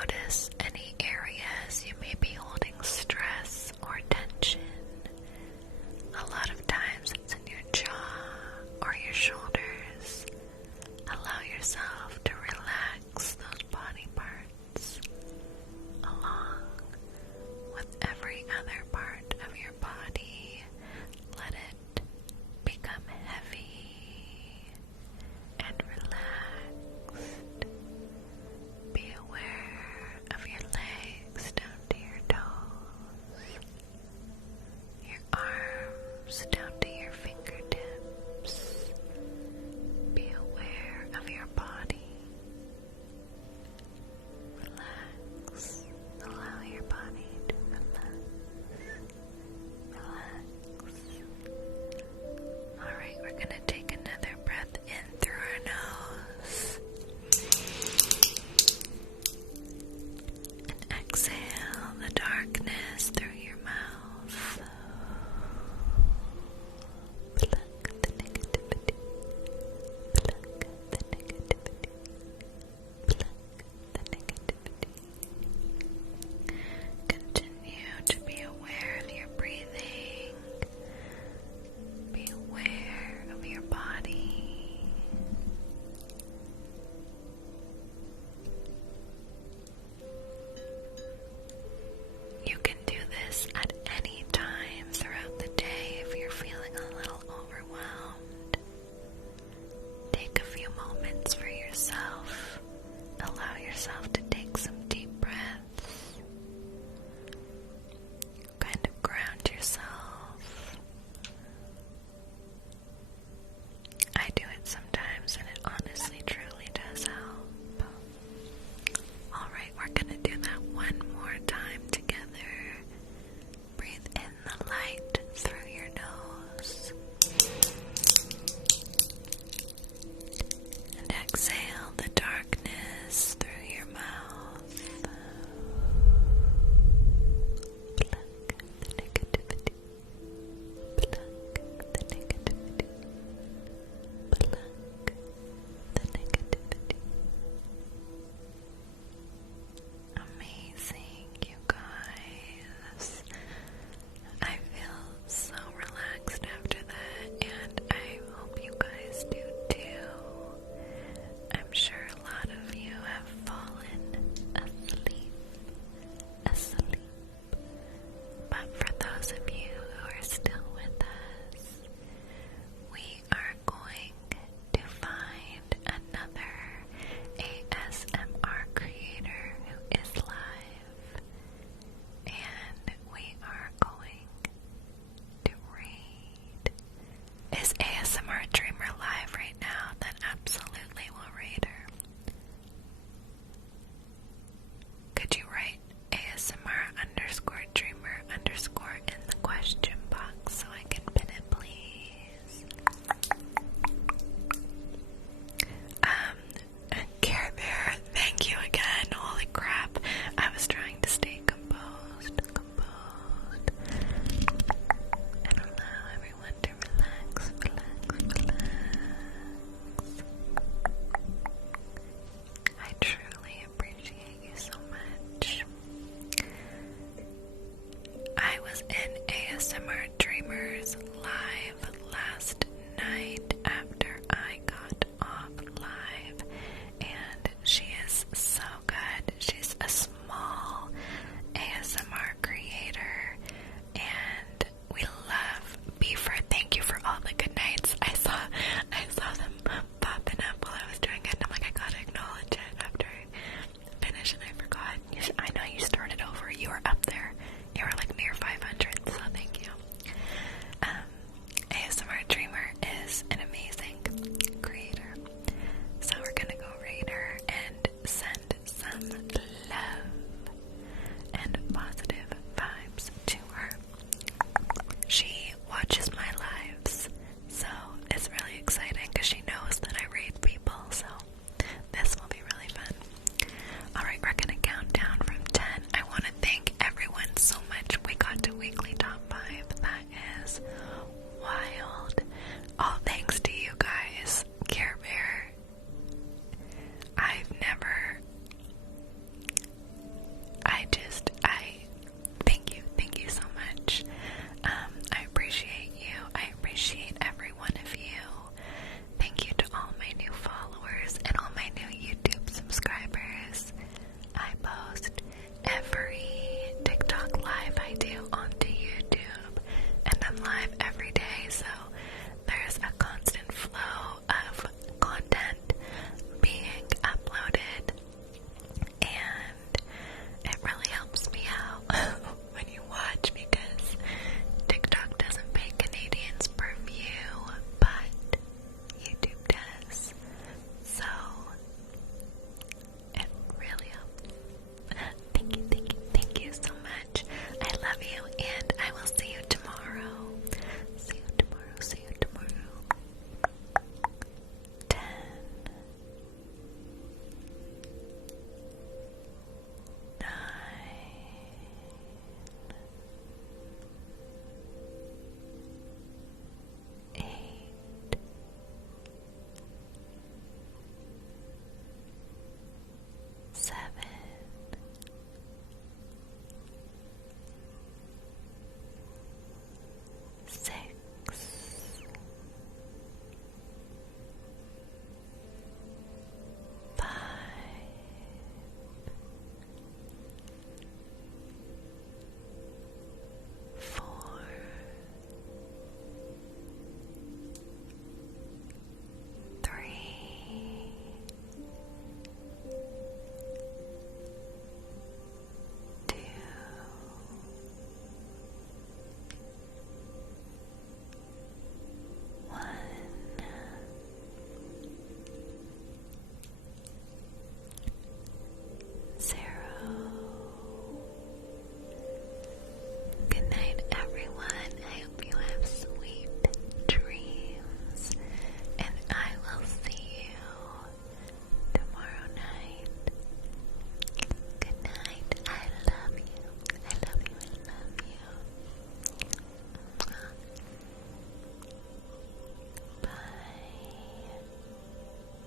notice